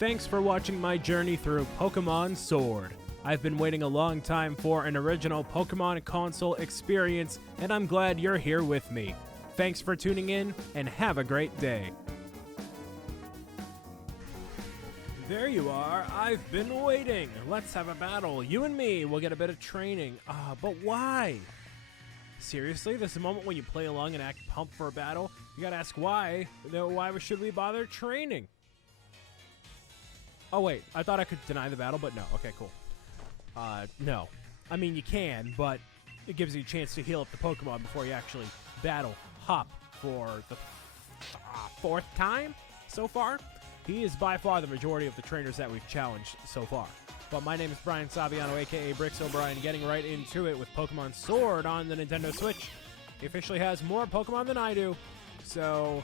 Thanks for watching my journey through Pokemon Sword. I've been waiting a long time for an original Pokemon console experience, and I'm glad you're here with me. Thanks for tuning in, and have a great day. There you are. I've been waiting. Let's have a battle. You and me will get a bit of training. But why? Seriously, this is a moment when you play along and act pumped for a battle. You gotta ask why. Why should we bother training? Oh wait, I thought I could deny the battle, but no. Okay, cool. No. I mean, you can, but it gives you a chance to heal up the Pokemon before you actually battle Hop for the fourth time so far. He is by far the majority of the trainers that we've challenged so far. But my name is Brian Saviano, aka Bricks O'Brien, getting right into it with Pokemon Sword on the Nintendo Switch. He officially has more Pokemon than I do, so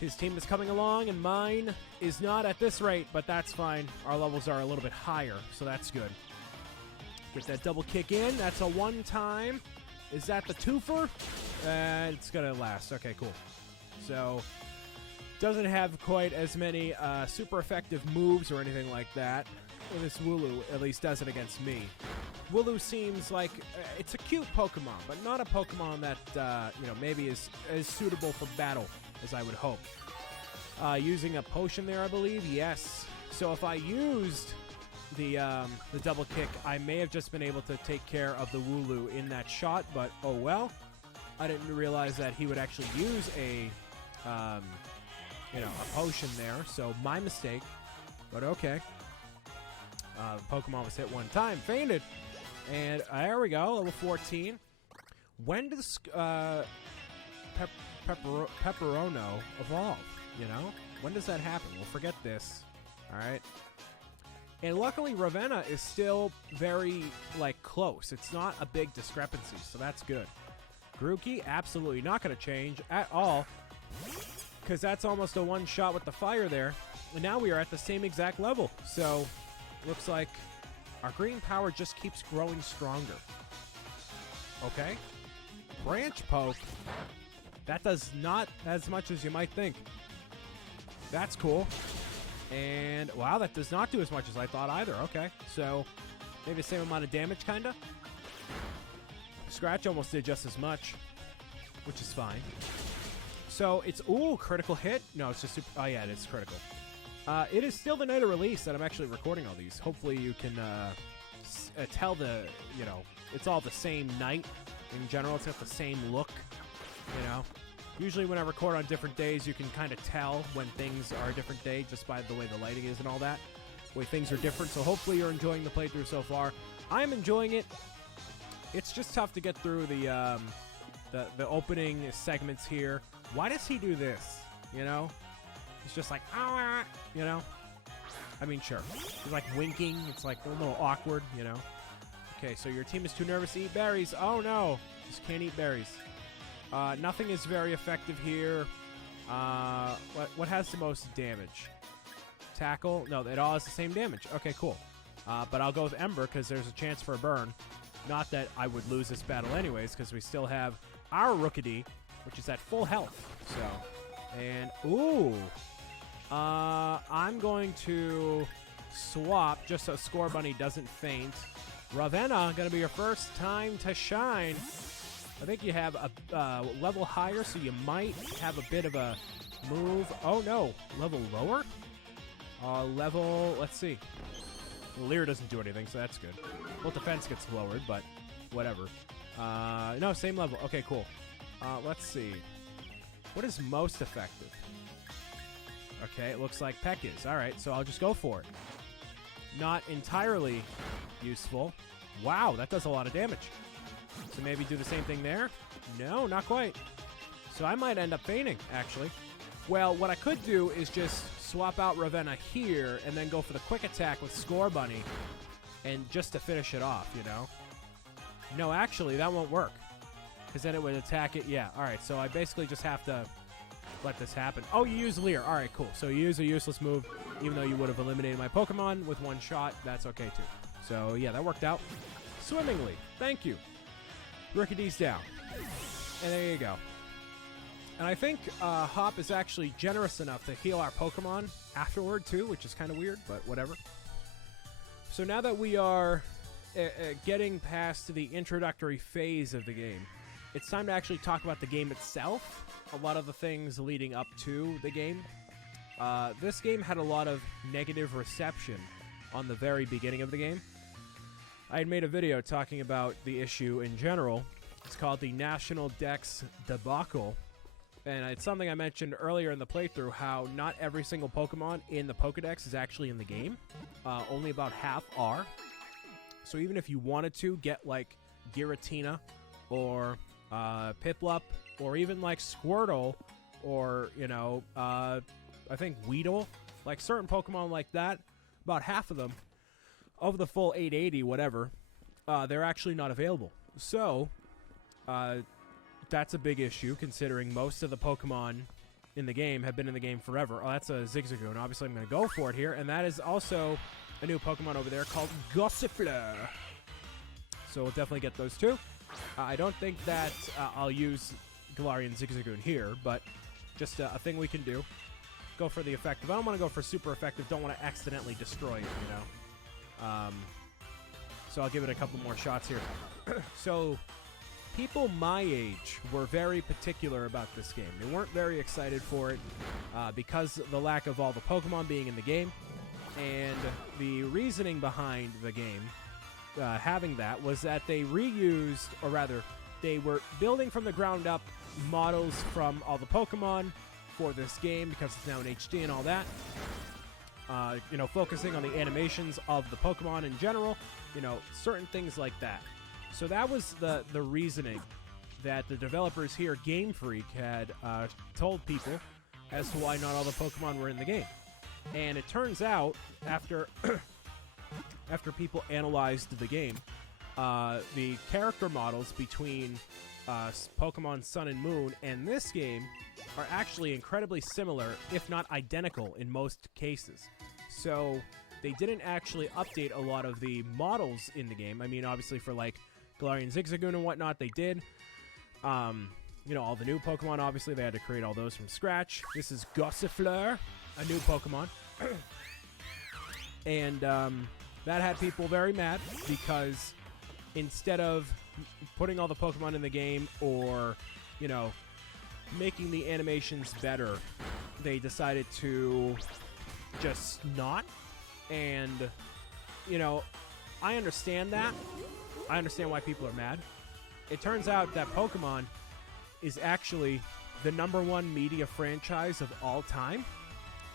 his team is coming along, and mine is not at this rate, but that's fine. Our levels are a little bit higher, so that's good. Get that double kick in. That's a one-time. Is that the twofer? It's going to last. Okay, cool. So, doesn't have quite as many super effective moves or anything like that. Well, this Wooloo at least does it against me. Wooloo seems like it's a cute Pokemon, but not a Pokemon that maybe is as suitable for battle as I would hope. Using a potion there, I believe. Yes. So if I used the double kick, I may have just been able to take care of the Wooloo in that shot. But oh well. I didn't realize that he would actually use a potion there. So my mistake. But okay. The Pokemon was hit one time, fainted, and there we go, level 14. When does Pepperono evolve? You know, when does that happen? We'll forget this. All right. And luckily, Ravenna is still very close. It's not a big discrepancy, so that's good. Grookey, absolutely not going to change at all, because that's almost a one-shot with the fire there. And now we are at the same exact level. So looks like our green power just keeps growing stronger. Okay. Branch Poke. That does not as much as you might think. That's cool. And, wow, that does not do as much as I thought either. Okay. So, maybe the same amount of damage, kind of. Scratch almost did just as much, which is fine. So, it's, critical hit. No, it's just super, oh yeah, it is critical. It is still the night of release that I'm actually recording all these. Hopefully you can tell it's all the same night in general. It's got the same look, Usually when I record on different days, you can kind of tell when things are a different day just by the way the lighting is and all that. The way things are different. So hopefully you're enjoying the playthrough so far. I'm enjoying it. It's just tough to get through the opening segments here. Why does he do this, It's just like, I mean, sure. He's like winking. It's like a little awkward, Okay, so your team is too nervous to eat berries. Oh, no. Just can't eat berries. Nothing is very effective here. What has the most damage? Tackle? No, it all has the same damage. Okay, cool. But I'll go with Ember because there's a chance for a burn. Not that I would lose this battle anyways, because we still have our Rookidee, which is at full health. So, and, I'm going to swap just so Score Bunny doesn't faint. Ravenna, going to be your first time to shine. I think you have a level higher, so you might have a bit of a move. Oh, no. Level lower? Let's see. Leer doesn't do anything, so that's good. Well, defense gets lowered, but whatever. No, same level. Okay, cool. Let's see. What is most effective? Okay, it looks like Peck is. Alright, so I'll just go for it. Not entirely useful. Wow, that does a lot of damage. So maybe do the same thing there? No, not quite. So I might end up fainting, actually. Well, what I could do is just swap out Ravenna here and then go for the quick attack with Score Bunny and just to finish it off, No, actually, that won't work. Because then it would attack it. Yeah, alright, so I basically just have to let this happen. Oh, you use Leer. Alright, cool. So you use a useless move, even though you would have eliminated my Pokemon with one shot. That's okay, too. So, yeah, that worked out swimmingly. Thank you. Rookidee's down. And there you go. And I think Hop is actually generous enough to heal our Pokemon afterward, too, which is kind of weird, but whatever. So now that we are getting past the introductory phase of the game, it's time to actually talk about the game itself, a lot of the things leading up to the game. This game had a lot of negative reception on the very beginning of the game. I had made a video talking about the issue in general. It's called the National Dex Debacle, and it's something I mentioned earlier in the playthrough, how not every single Pokemon in the Pokedex is actually in the game. Only about half are. So even if you wanted to get like Giratina or Piplup or even like Squirtle or, you know, I think Weedle, like certain Pokemon like that, about half of them, of the full 880, whatever, they're actually not available. So, that's a big issue, considering most of the Pokemon in the game have been in the game forever. Oh, that's a Zigzagoon. Obviously, I'm going to go for it here. And that is also a new Pokemon over there called Gossifleur. So we'll definitely get those two. I don't think that I'll use Galarian Zigzagoon here, but just a thing we can do. Go for the effective. I don't want to go for super effective. Don't want to accidentally destroy it, you know. So I'll give it a couple more shots here. So people my age were very particular about this game. They weren't very excited for it because of the lack of all the Pokemon being in the game. And the reasoning behind the game having that was that they reused, or rather, they were building from the ground up models from all the Pokemon for this game because it's now in HD and all that. You know, focusing on the animations of the Pokemon in general, you know, certain things like that. So that was the reasoning that the developers here, Game Freak, had told people as to why not all the Pokemon were in the game. And it turns out, after after people analyzed the game, the character models between Pokemon Sun and Moon and this game are actually incredibly similar, if not identical in most cases. So they didn't actually update a lot of the models in the game. I mean, obviously for like Galarian Zigzagoon and whatnot, they did. You know, all the new Pokemon, obviously, they had to create all those from scratch. This is Gossifleur, a new Pokemon. And that had people very mad because instead of putting all the Pokemon in the game or, you know, making the animations better, they decided to just not. And, you know, I understand that. I understand why people are mad. It turns out that Pokemon is actually the #1 media franchise of all time.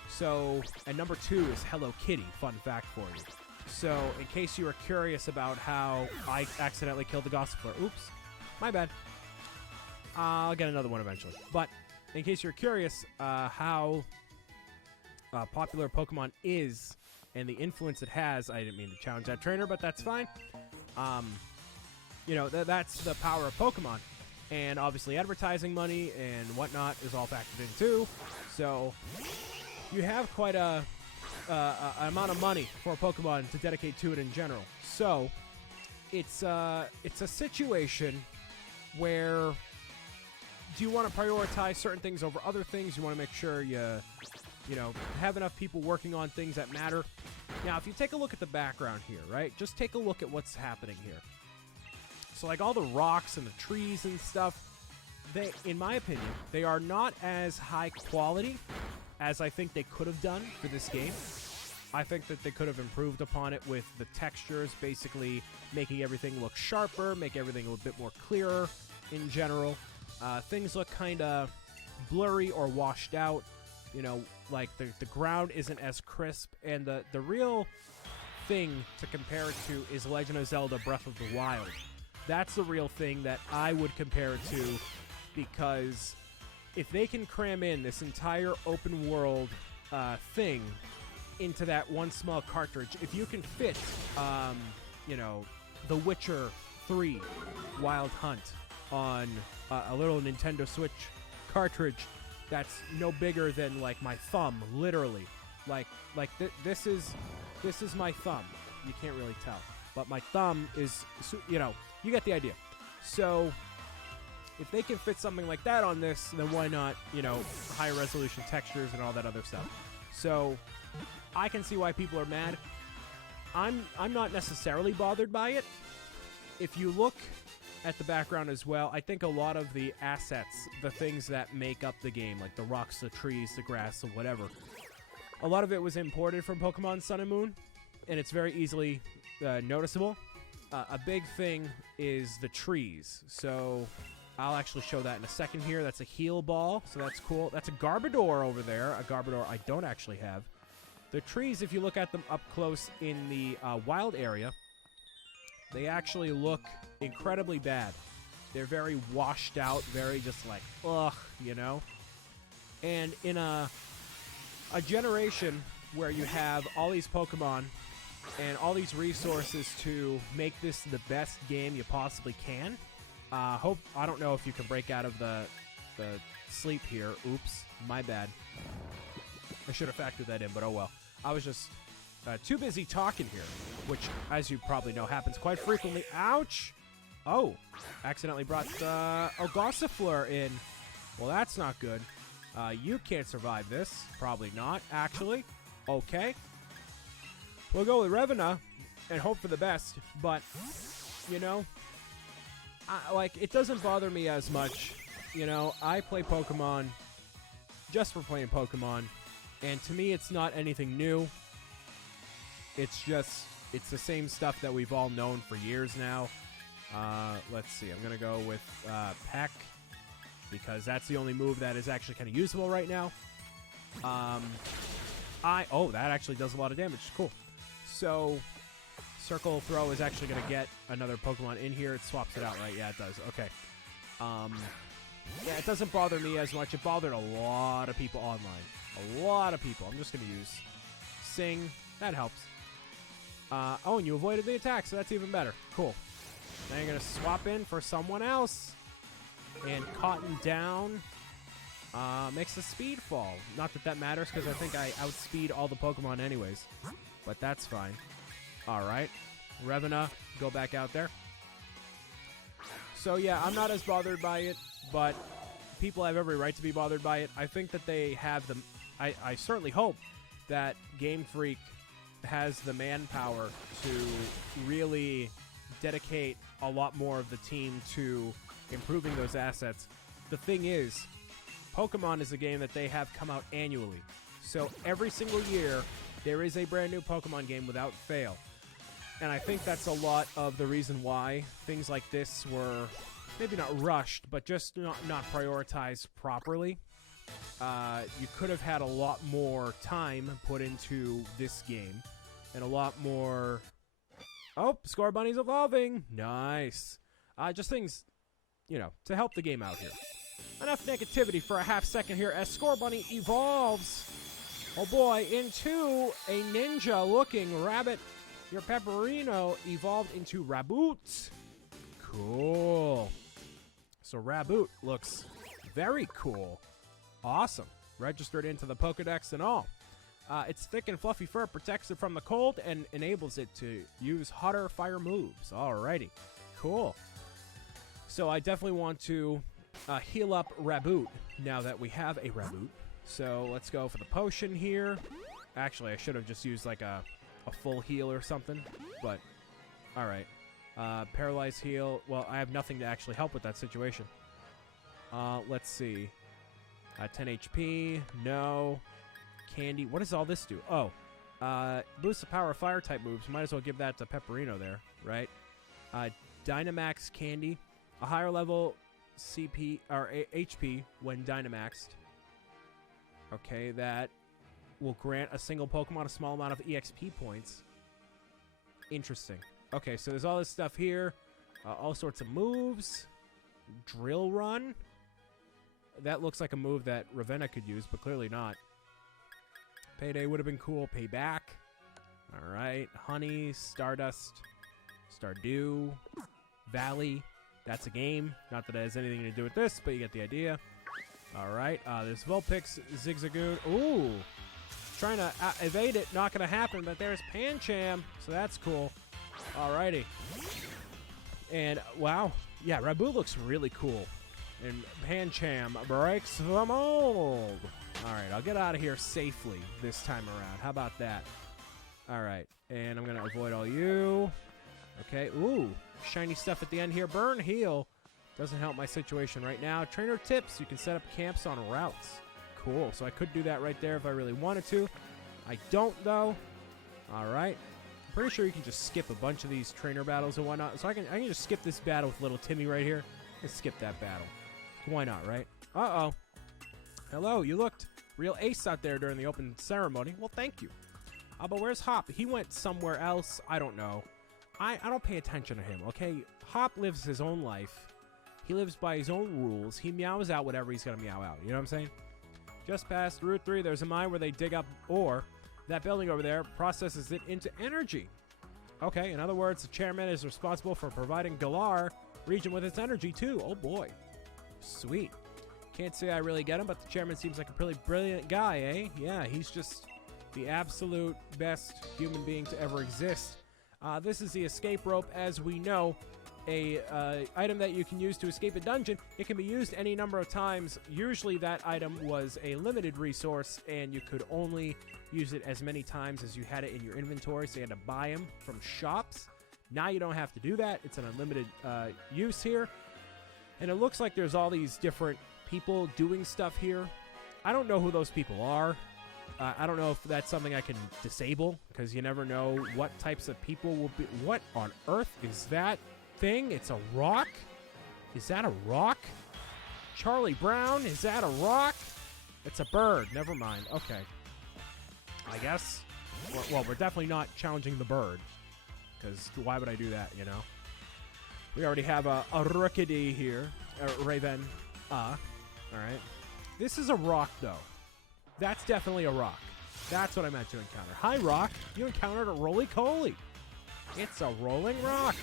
So, and #2 is Hello Kitty, fun fact for you. So, in case you were curious about how I accidentally killed the Gossifleur, oops, my bad. I'll get another one eventually. But, in case you're curious how popular Pokemon is and the influence it has, I didn't mean to challenge that trainer, but that's fine. You know, that's the power of Pokemon. And obviously advertising money and whatnot is all factored in too. So you have quite a amount of money for Pokemon to dedicate to it in general. So it's a situation where do you want to prioritize certain things over other things? You want to make sure you know, have enough people working on things that matter. Now, if you take a look at the background here, right? Just take a look at what's happening here. So, like, all the rocks and the trees and stuff, they, in my opinion, they are not as high quality as I think they could have done for this game. I think that they could have improved upon it with the textures, basically making everything look sharper, make everything a little bit more clearer in general. Things look kind of blurry or washed out. You know, like the ground isn't as crisp, and the real thing to compare it to is Legend of Zelda Breath of the Wild. That's the real thing that I would compare it to, because if they can cram in this entire open world thing into that one small cartridge, if you can fit, you know, The Witcher 3 Wild Hunt on a little Nintendo Switch cartridge that's no bigger than like my thumb, literally. This is my thumb. You can't really tell, but my thumb is, you know, you get the idea. So if they can fit something like that on this, then why not, you know, higher resolution textures and all that other stuff. So I can see why people are mad. I'm not necessarily bothered by it. If you look at the background as well, I think a lot of the assets, the things that make up the game, like the rocks, the trees, the grass, or whatever, a lot of it was imported from Pokemon Sun and Moon, and it's very easily noticeable. A big thing is the trees, so I'll actually show that in a second here. That's a heal ball, so that's cool. That's a Garbodor over there, a Garbodor I don't actually have. The trees, if you look at them up close in the wild area, they actually look incredibly bad. They're very washed out, very just like, ugh, you know? And in a generation where you have all these Pokemon and all these resources to make this the best game you possibly can, I don't know if you can break out of the sleep here. Oops, my bad. I should have factored that in, but oh well. I was just too busy talking here, which, as you probably know, happens quite frequently. Ouch! Oh, accidentally brought Gossifleur in. Well, that's not good. You can't survive this. Probably not, actually. Okay. We'll go with Revena and hope for the best, but, you know, it doesn't bother me as much. You know, I play Pokemon just for playing Pokemon, and to me, it's not anything new. It's the same stuff that we've all known for years now. Let's see. I'm going to go with Peck, because that's the only move that is actually kind of usable right now. That actually does a lot of damage. Cool. So, Circle Throw is actually going to get another Pokemon in here. It swaps it out, right? Yeah, it does. Okay. Yeah, it doesn't bother me as much. It bothered a lot of people online. A lot of people. I'm just going to use Sing. That helps. And you avoided the attack, so that's even better. Cool. Now you're going to swap in for someone else. And Cotton Down makes the speed fall. Not that that matters, because I think I outspeed all the Pokemon anyways. But that's fine. Alright. Revena, go back out there. So yeah, I'm not as bothered by it, but people have every right to be bothered by it. I think that they have the... I certainly hope that Game Freak has the manpower to really dedicate a lot more of the team to improving those assets. The thing is, Pokemon is a game that they have come out annually. So every single year, there is a brand new Pokemon game without fail. And I think that's a lot of the reason why things like this were maybe not rushed, but just not prioritized properly. You could have had a lot more time put into this game. And a lot more... Oh, Scorbunny's evolving! Nice. Just things, you know, to help the game out here. Enough negativity for a half second here as Scorbunny evolves. Oh boy, into a ninja-looking rabbit. Your Pepperino evolved into Raboot. Cool. So Raboot looks very cool. Awesome. Registered into the Pokedex and all. Its thick and fluffy fur protects it from the cold and enables it to use hotter fire moves. Alrighty. Cool. So I definitely want to heal up Raboot now that we have a Raboot. So let's go for the potion here. Actually, I should have just used like a full heal or something. But, alright. Paralyzed heal. Well, I have nothing to actually help with that situation. Let's see. 10 HP. No. Candy. What does all this do? Oh. Boosts the power of fire type moves. Might as well give that to Pepperino there, right? Dynamax Candy. A higher level CP or HP when Dynamaxed. Okay, that will grant a single Pokemon a small amount of EXP points. Interesting. Okay, so there's all this stuff here. All sorts of moves. Drill Run. That looks like a move that Ravenna could use, but clearly not. Payday would have been cool. Payback. Alright. Honey. Stardust. Stardew. Valley. That's a game. Not that it has anything to do with this, but you get the idea. Alright. There's Vulpix. Zigzagoon. Ooh. Trying to evade it. Not going to happen, but there's Pancham. So that's cool. Alrighty. And, wow. Yeah, Raboot looks really cool. And Pancham breaks the mold. All right, I'll get out of here safely this time around. How about that? All right, and I'm going to avoid all you. Okay, ooh, shiny stuff at the end here. Burn, heal. Doesn't help my situation right now. Trainer tips, you can set up camps on routes. Cool, so I could do that right there if I really wanted to. I don't, though. All right. I'm pretty sure you can just skip a bunch of these trainer battles and whatnot. So I can just skip this battle with little Timmy right here. Let's skip that battle. Why not, right? Uh-oh. Hello, you looked real ace out there during the open ceremony. Well, thank you. But where's Hop? He went somewhere else. I don't know. I don't pay attention to him, okay? Hop lives his own life. He lives by his own rules. He meows out whatever he's going to meow out. You know what I'm saying? Just past Route 3, there's a mine where they dig up ore. That building over there processes it into energy. Okay, in other words, the chairman is responsible for providing Galar region with its energy, too. Oh, boy. Sweet. Can't say I really get him, but the chairman seems like a pretty brilliant guy, eh? Yeah, he's just the absolute best human being to ever exist. This is the escape rope, as we know. A item that you can use to escape a dungeon. It can be used any number of times. Usually that item was a limited resource, and you could only use it as many times as you had it in your inventory, so you had to buy them from shops. Now you don't have to do that. It's an unlimited use here. And it looks like there's all these different people doing stuff here. I don't know who those people are. I don't know if that's something I can disable, because you never know what types of people will be. What on earth is that thing? It's a rock? Is that a rock? Charlie Brown, is that a rock? It's a bird. Never mind. Okay. I guess. Well, we're definitely not challenging the bird, because why would I do that, you know? We already have a Rookidee here. Raven. All right. This is a rock, though. That's definitely a rock. That's what I meant to encounter. Hi, rock. You encountered a roly-coly. It's a rolling rock.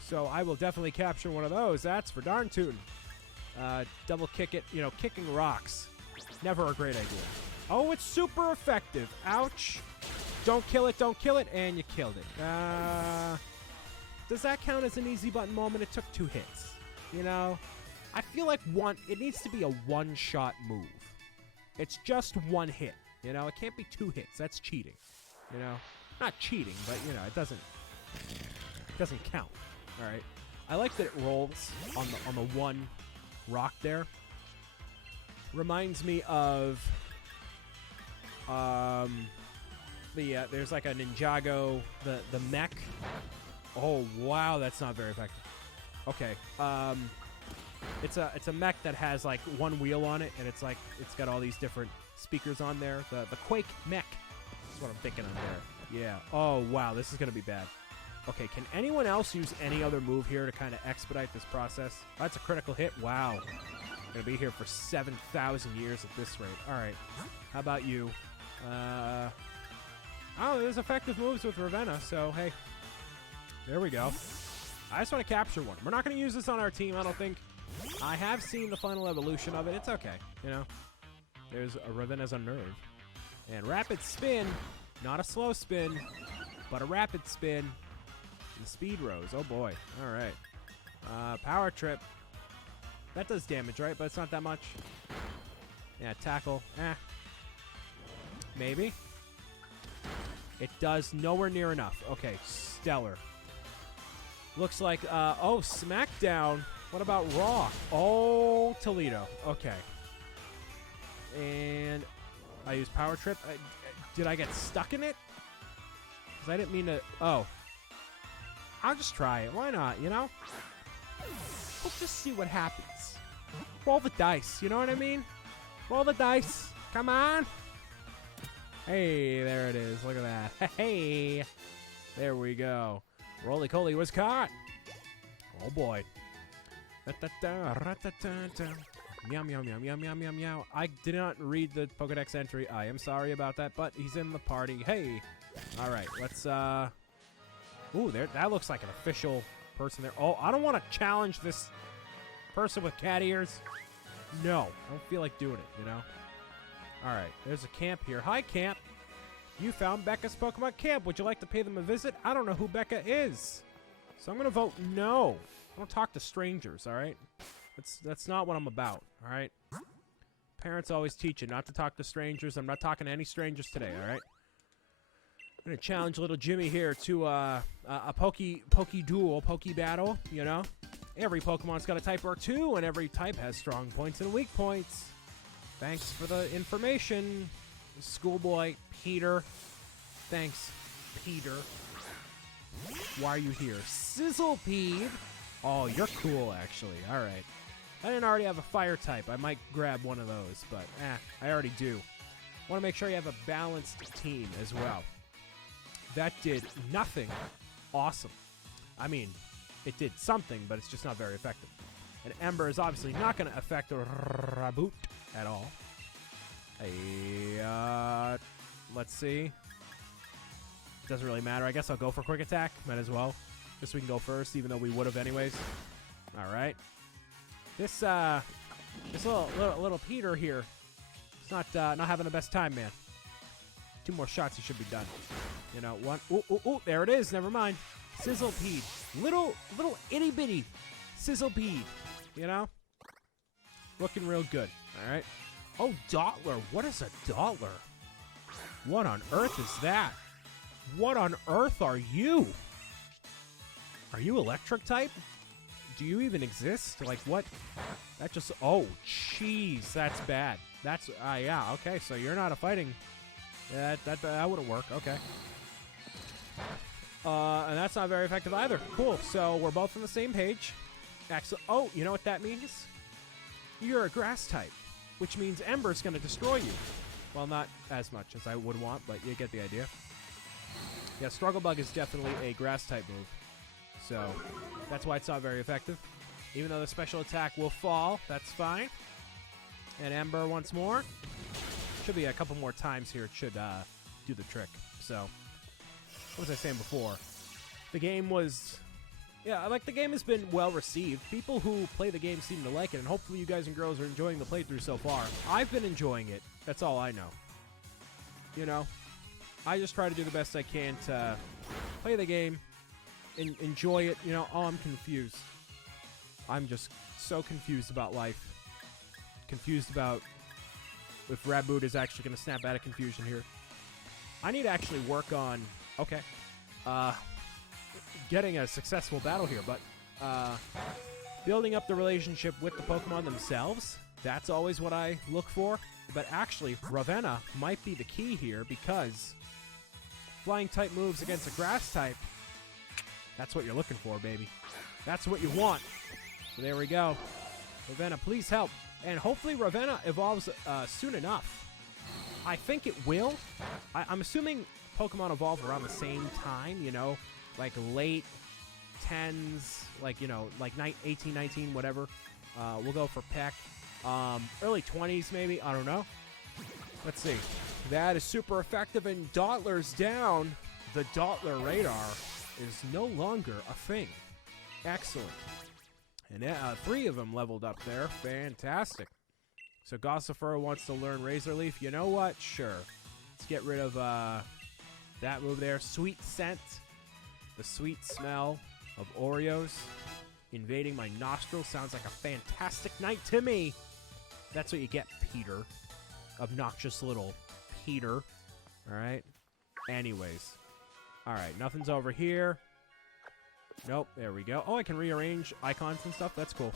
So I will definitely capture one of those. That's for darn tootin'. Double kick it. You know, kicking rocks. Never a great idea. Oh, it's super effective. Ouch. Don't kill it. Don't kill it. And you killed it. Does that count as an easy button moment? It took 2 hits. You know? I feel like it needs to be a one-shot move. It's just 1 hit. You know? It can't be 2 hits. That's cheating. You know? Not cheating, but, you know, it doesn't count. All right. I like that it rolls on the one rock there. Reminds me of there's like a Ninjago, the mech. Oh wow, that's not very effective. Okay. It's a mech that has like 1 wheel on it, and it's got all these different speakers on there. The Quake mech. That's what I'm thinking of there. Yeah. Oh wow, this is gonna be bad. Okay, can anyone else use any other move here to kind of expedite this process? Oh, that's a critical hit. Wow. I'm going to be here for 7,000 years at this rate. All right. How about you? Oh, there's effective moves with Ravenna, so hey. There we go. I just want to capture one. We're not going to use this on our team, I don't think. I have seen the final evolution of it. It's okay, you know. There's a Ravenna's Unnerved. And Rapid Spin. Not a slow spin, but a rapid spin. The speed rose. Oh boy. All right. Power trip. That does damage, right? But it's not that much. Yeah, tackle. Maybe. It does nowhere near enough. Okay, stellar. Looks like, oh, SmackDown. What about Raw? Oh, Toledo. Okay. And I use power trip. Did I get stuck in it? Because I didn't mean to. Oh. I'll just try it. Why not, you know? We'll just see what happens. Roll the dice, you know what I mean? Roll the dice. Come on. Hey, there it is. Look at that. Hey. There we go. Roly-Coly was caught. Oh, boy. Meow, meow, meow, meow, meow, meow, meow. I did not read the Pokedex entry. I am sorry about that, but he's in the party. Hey. All right, let's, Ooh, that looks like an official person there. Oh, I don't want to challenge this person with cat ears. No, I don't feel like doing it, you know? All right, there's a camp here. Hi, camp. You found Becca's Pokemon camp. Would you like to pay them a visit? I don't know who Becca is. So I'm going to vote no. I don't talk to strangers, all right? That's not what I'm about, all right? Parents always teach you not to talk to strangers. I'm not talking to any strangers today, all right? I'm going to challenge little Jimmy here to a poke duel, poke battle, you know? Every Pokemon's got a type or two, and every type has strong points and weak points. Thanks for the information, schoolboy Peter. Thanks, Peter. Why are you here? Sizzlepede. Oh, you're cool, actually. All right. I didn't already have a fire type. I might grab one of those, but I already do. Want to make sure you have a balanced team as well. That did nothing awesome. I mean, it did something, but it's just not very effective. And Ember is obviously not going to affect Raboot at all. Let's see. Doesn't really matter. I guess I'll go for quick attack. Might as well. Just so we can go first, even though we would have anyways. All right. This little Peter here, it's not having the best time, man. 2 more shots, he should be done. You know, one. Ooh, there it is. Never mind. Sizzlepede. Little itty bitty Sizzlepede. You know? Looking real good. All right. Oh, Dottler. What is a Dottler? What on earth is that? What on earth are you? Are you electric type? Do you even exist? Like, what? That just... Oh, jeez. That's bad. That's... yeah, okay. So you're not a fighting... Yeah, that wouldn't work. Okay. And that's not very effective either. Cool. So we're both on the same page. Excellent. Oh, you know what that means? You're a grass type, which means Ember's going to destroy you. Well, not as much as I would want, but you get the idea. Yeah, Struggle Bug is definitely a grass type move. So that's why it's not very effective. Even though the special attack will fall, that's fine. And Ember once more. Should be a couple more times here. It should do the trick. So, what was I saying before? The game was... Yeah, like the game has been well received. People who play the game seem to like it, and hopefully you guys and girls are enjoying the playthrough so far. I've been enjoying it. That's all I know. You know? I just try to do the best I can to play the game, enjoy it. You know, oh, I'm confused. I'm just so confused about life. Confused about if Raboot is actually going to snap out of confusion here. I need to actually work on, getting a successful battle here, but building up the relationship with the Pokemon themselves, that's always what I look for. But actually, Ravenna might be the key here because flying type moves against a grass type, that's what you're looking for, baby. That's what you want. So there we go. Ravenna, please help. And hopefully Ravenna evolves soon enough. I think it will. I'm assuming Pokemon evolve around the same time, you know, like late 10s, like, you know, like 18, 19, whatever. We'll go for Peck. Early 20s, maybe. I don't know. Let's see. That is super effective, and Dottler's down. The Dottler radar is no longer a thing. Excellent. And 3 of them leveled up there. Fantastic. So Gossifleur wants to learn Razor Leaf. You know what? Sure. Let's get rid of that move there. Sweet Scent. The sweet smell of Oreos invading my nostrils sounds like a fantastic night to me. That's what you get, Peter. Obnoxious little Peter. All right. Anyways. All right. Nothing's over here. Nope. There we go. Oh, I can rearrange icons and stuff. That's cool.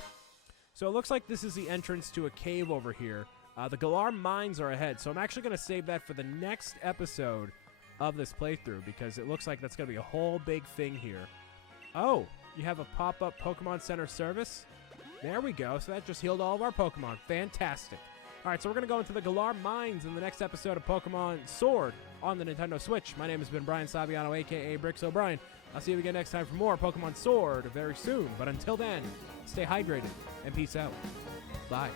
So it looks like this is the entrance to a cave over here. The Galar mines are ahead, so I'm actually going to save that for the next episode of this playthrough because it looks like that's going to be a whole big thing here. Oh, you have a pop-up Pokemon Center service? There we go. So that just healed all of our Pokemon. Fantastic. All right, so we're going to go into the Galar mines in the next episode of Pokemon Sword on the Nintendo Switch. My name has been Brian Saviano, a.k.a. Bricks O'Brien. I'll see you again next time for more Pokemon Sword very soon. But until then, stay hydrated and peace out. Bye.